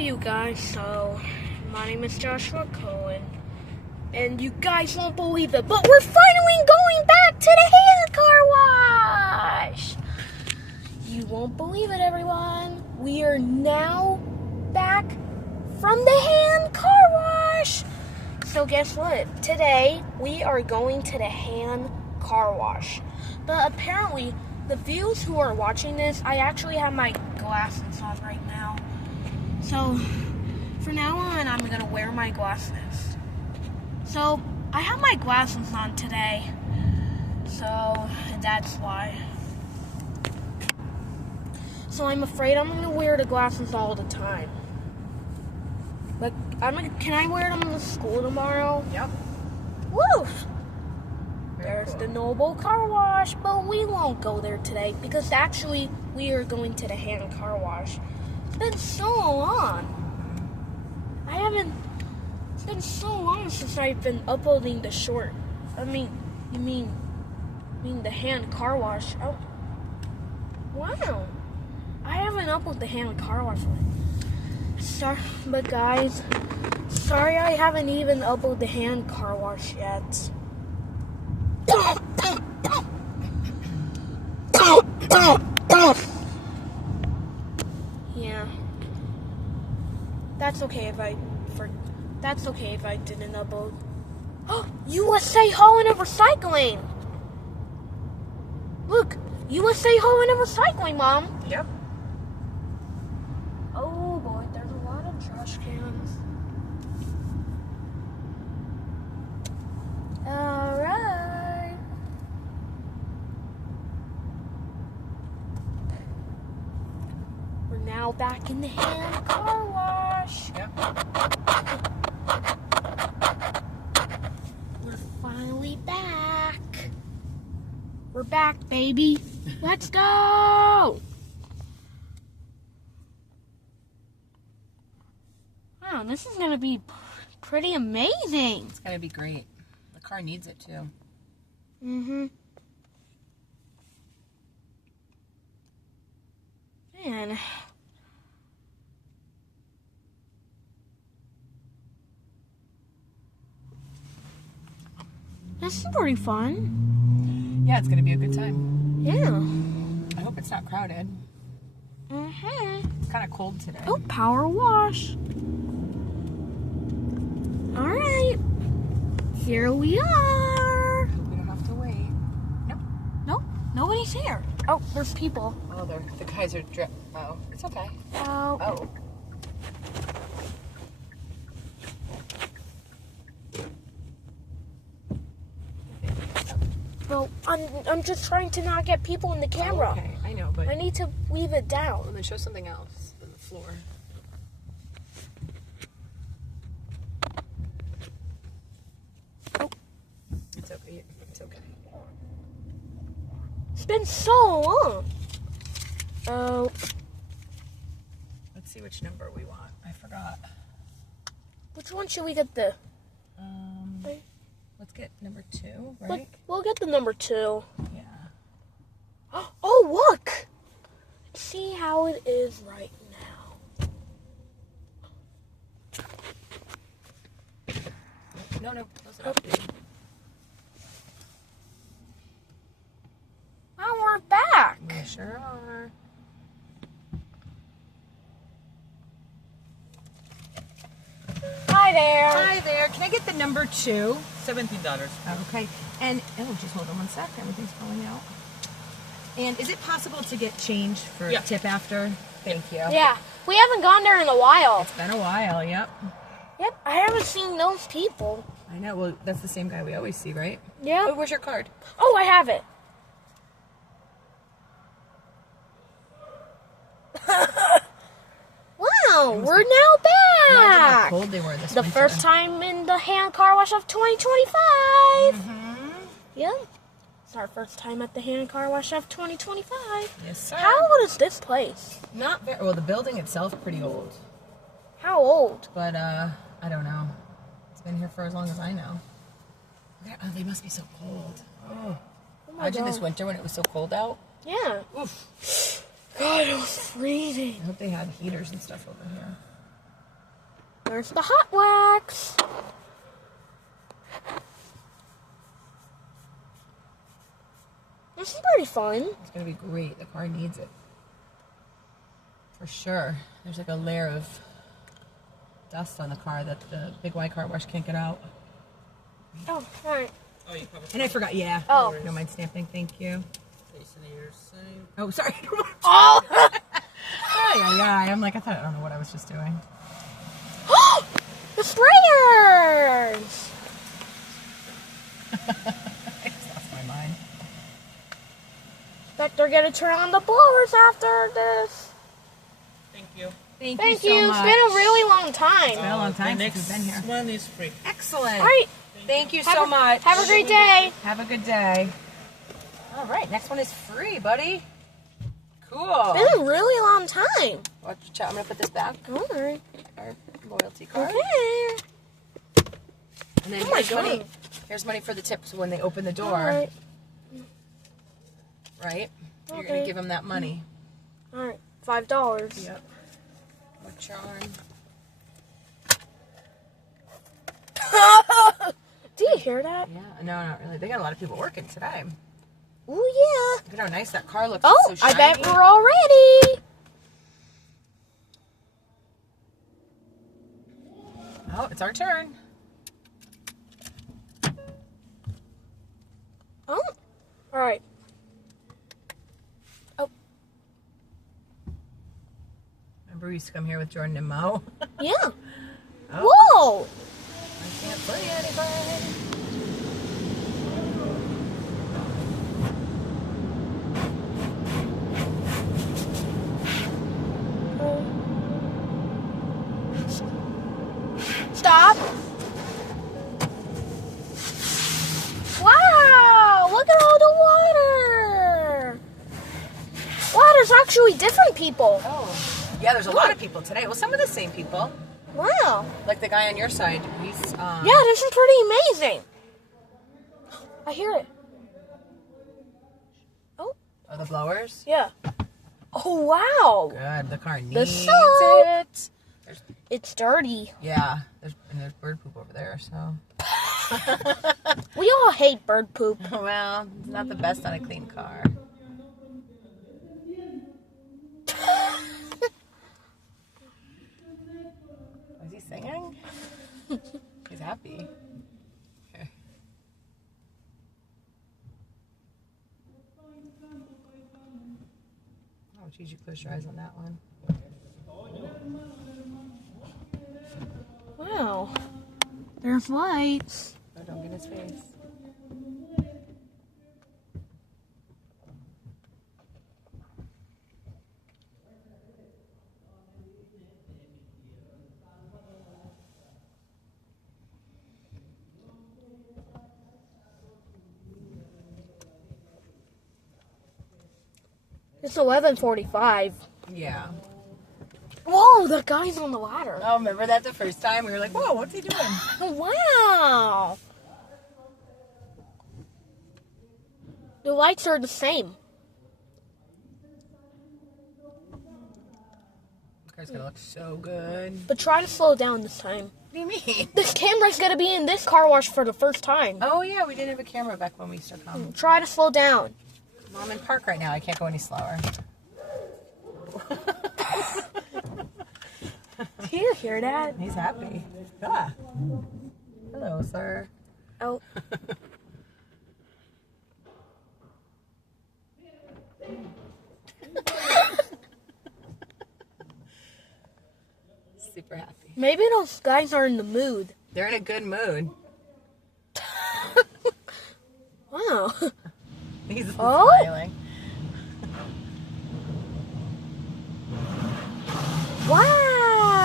you guys, so my name is Joshua Cohen, and you guys won't believe it, but we're finally going back to the hand car wash! You won't believe it, everyone. We are now back from the hand car wash. So guess what? Today, we are going to the hand car wash. But apparently, the viewers who are watching this, I actually have my glasses on right now. So, for now on, I'm going to wear my glasses. So, I have my glasses on today. So, that's why. So, I'm afraid I'm going to wear the glasses all the time. But, can I wear them to school tomorrow? Yep. Woo! Very There's cool. the Noble Car Wash, but we won't go there today because actually we are going to the hand car wash. It's been so long. It's been so long since I've been uploading the short. You mean the hand car wash. Oh, wow. I haven't uploaded the hand car wash one. Sorry, but guys, sorry I haven't even uploaded the hand car wash yet. Yeah. That's okay if I didn't upload. Oh, USA Hauling and Recycling. Look, USA Hauling and Recycling, Mom. Yep. Oh boy, there's a lot of trash cans. Alright. We're now back in the hand car wash. Yep. We're finally back. We're back, baby. Let's go. Wow, this is going to be pretty amazing. It's gonna be great. The car needs it too. Mm-hmm. Man. This is pretty fun. Yeah, it's gonna be a good time. Yeah. I hope it's not crowded. Mm-hmm. It's kind of cold today. Oh, power wash. All right. Here we are. We don't have to wait. Nope, nobody's here. Oh, there's people. Oh, the guys are Oh, it's okay. Oh. Oh. Well, I'm just trying to not get people in the camera. Oh, okay, I know, but I need to leave it well, down. then show something else than the floor. It's okay. It's okay. It's been so long. Oh, Let's see which number we want. I forgot. which one should we get the? Let's get number 2, right? We'll get the number 2. Yeah. Oh, look! See how it is right now. No, close it up. Oh, we're back. We sure are. Hi there. Hi there. Can I get the number 2? $17. Okay. And just hold on one sec. Everything's falling out. And is it possible to get change for tip after? Thank you. Yeah, we haven't gone there in a while. It's been a while. Yep. Yep, I haven't seen those people. I know. Well, that's the same guy we always see, right? Yeah. Oh, where's your card? Oh, I have it. Wow, we're now Imagine how back. cold they were this The winter. first time in the hand car wash of 2025. Mm-hmm. Yep. It's our first time at the hand car wash of 2025. Yes, sir. How old is this place? Not very well. The building itself pretty old, How old? but I don't know. It's been here for as long as I know. Oh, they must be so cold. Oh, Oh my imagine God. this winter when it was so cold out. Yeah. Oof. God, it was freezing. I hope they had heaters and stuff over here. There's the hot wax. This is pretty fun. It's gonna be great. The car needs it. For sure. There's like a layer of dust on the car that the Big Y car wash can't get out. Oh, alright. Oh, you probably. And I forgot, yeah. Oh. Don't mind stamping, thank you. Jason, you're saying. Oh, sorry. Oh! I'm like, I don't know what I was just doing. The sprayers! I just lost my mind. Bet they're gonna turn on the blowers after this. Thank you. Thank Thank you you. so It's much. been a really long It's been a time. long time The since next we've been here. one is free. Excellent. Alright. Thank you so much. Have a great day. Have a good day. All right, next one is free, buddy. Cool. It's been a really long time. Watch your chat. I'm gonna put this back. Alright. Our loyalty card. Okay. And then Oh my here's money. God. Here's money for the tips when they open the door. Alright. Right? You're Okay. gonna give them that money. Alright. $5. Yep. What yarn? Do you hear that? Yeah. No, not really. They got a lot of people working today. Oh yeah. Look at how nice that car looks. Oh, It's so I shiny. bet we're all ready. Oh, it's our turn. Oh. Alright. Oh. Remember we used to come here with Jordan and Mo? Yeah. Oh. Whoa. I can't play anybody. Stop. Wow, look at all the water. Wow, there's actually different people. Oh. Yeah, there's a lot of people today. Well, some of the same people. Wow. Like the guy on your side. He's, Yeah, this is pretty amazing. I hear it. Oh, Oh, the blowers? yeah. Oh, wow. Good. The car The needs soap. it. It's dirty. Yeah. There's bird poop over there, so. We all hate bird poop. Well, it's not the best on a clean car. Was he singing? He's happy. Okay. Oh, geez, you close your eyes on that one. Wow. There's lights. Oh, don't get his face. It's 11:45. Yeah. Whoa, the guy's on the ladder. Oh, remember that the first time? We were like, whoa, what's he doing? Wow. The lights are the same. The car's gonna look so good. But try to slow down this time. What do you mean? This camera's gonna be in this car wash for the first time. Oh, yeah, we didn't have a camera back when we started coming. Try to slow down. I'm in park right now. I can't go any slower. Do you hear that? He's happy. Ah. Hello, sir. Oh. Super happy. Maybe those guys are in the mood. They're in a good mood. Wow. He's Oh? smiling.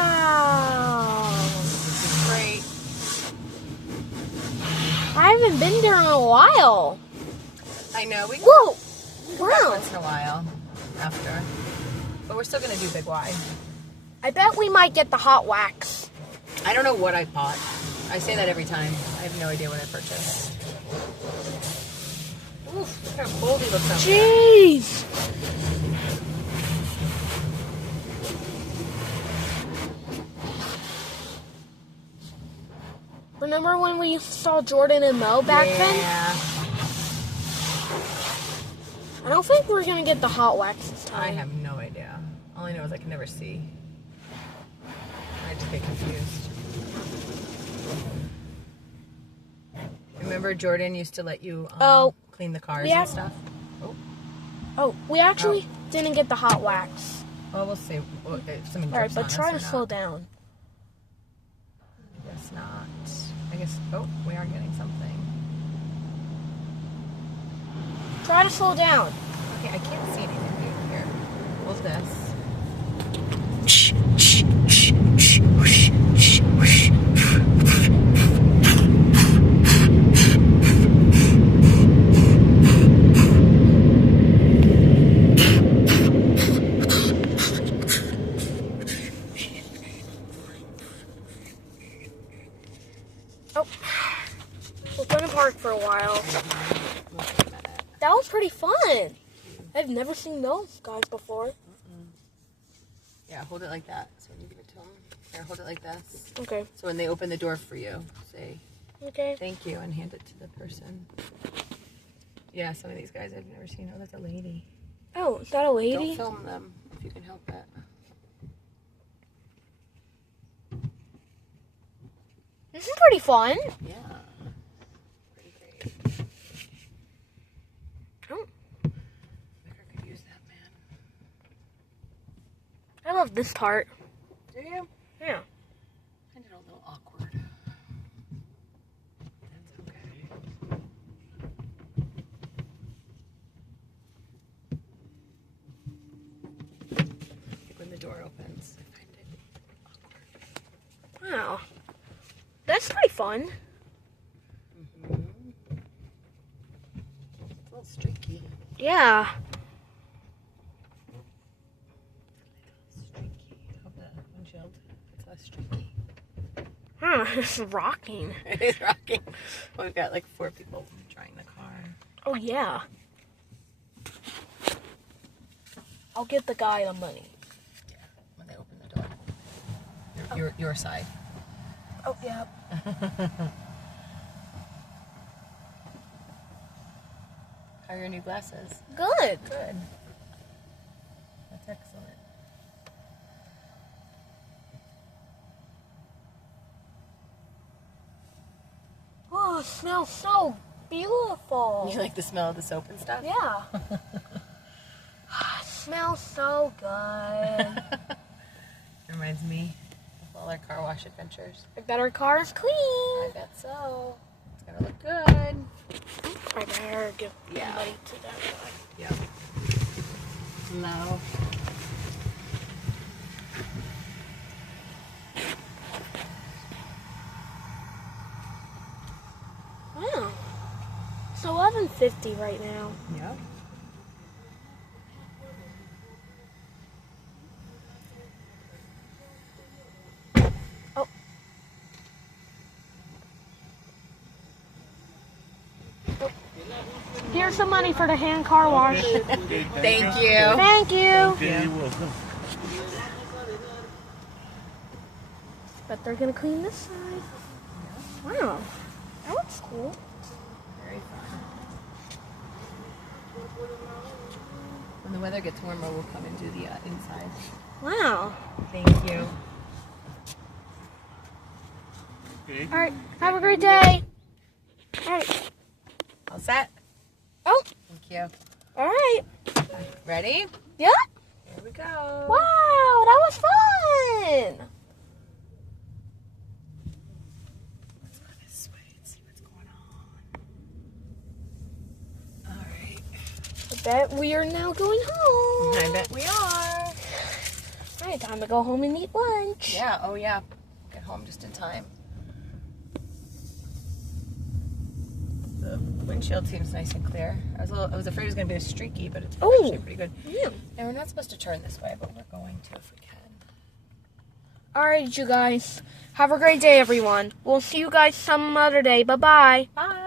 Wow. This is great. I haven't been there in a while. I know. We can Whoa. go back Wow. once in a while after. But we're still going to do Big Y. I bet we might get the hot wax. I don't know what I bought. I say that every time. I have no idea what I purchased. Oof, look how bold he looks up there. Jeez. Remember when we saw Jordan and Mo back then? Yeah. I don't think we're gonna get the hot wax this time. I have no idea. All I know is I can never see. I just get confused. Remember Jordan used to let you clean the cars yeah. and stuff? Oh, we actually didn't get the hot wax. Oh, we'll see. Well, if something Alright, drips but on try us to or slow not. down. I guess not. I guess, we are getting something. Try to slow down. Okay, I can't see anything here. Hold this. Oh, we're gonna park for a while. That was pretty fun. I've never seen those guys before. Yeah, hold it like that. So when you give it to them, here, hold it like this. Okay. So when they open the door for you, say Okay. thank you and hand it to the person. Yeah, some of these guys I've never seen. Oh, that's a lady. Oh, is that a lady? Don't film them if you can help it. This is pretty fun. Yeah. Pretty great. Oh, Vicar could use that, man. I love this part. Do you? Yeah. I find it a little awkward. That's okay. Like when the door opens, I find it awkward. Wow. That's pretty fun. It's a little streaky. Yeah. Streaky. I hope that windshield gets less streaky. Huh, it's rocking. It is rocking. Well, we've got like 4 people trying the car. Oh, yeah. I'll get the guy the money. Yeah, when they open the door. Your side. Oh, yeah. How are your new glasses? Good. Good. That's excellent. Oh, it smells so beautiful. You like the smell of the soap and stuff? Yeah. It smells so good. Reminds me of all our car wash adventures. I bet our car is clean. I bet so. It's gonna look good. I better give Yeah. money to that guy. Yep. Low. Wow. It's 11:50 right now. Yep. Oh. Here's some money for the hand car wash. Thank you. Thank you. Okay, you're welcome. But they're gonna clean this side. Wow. That looks cool. Very fun. When the weather gets warmer, we'll come and do the inside. Wow. Thank you. Okay. Alright, have a great day. Alright. All set? Oh, Thank you. alright. Ready? Yeah? Here we go. Wow, that was fun. Let's go this way and see what's going on. All right. I bet we are now going home. I bet we are. Alright, time to go home and eat lunch. Yeah, oh yeah. Get home just in time. The windshield seems nice and clear. I was afraid it was going to be streaky, but it's actually pretty good. Yeah. And we're not supposed to turn this way, but we're going to if we can. Alright, you guys. Have a great day, everyone. We'll see you guys some other day. Bye-bye. Bye.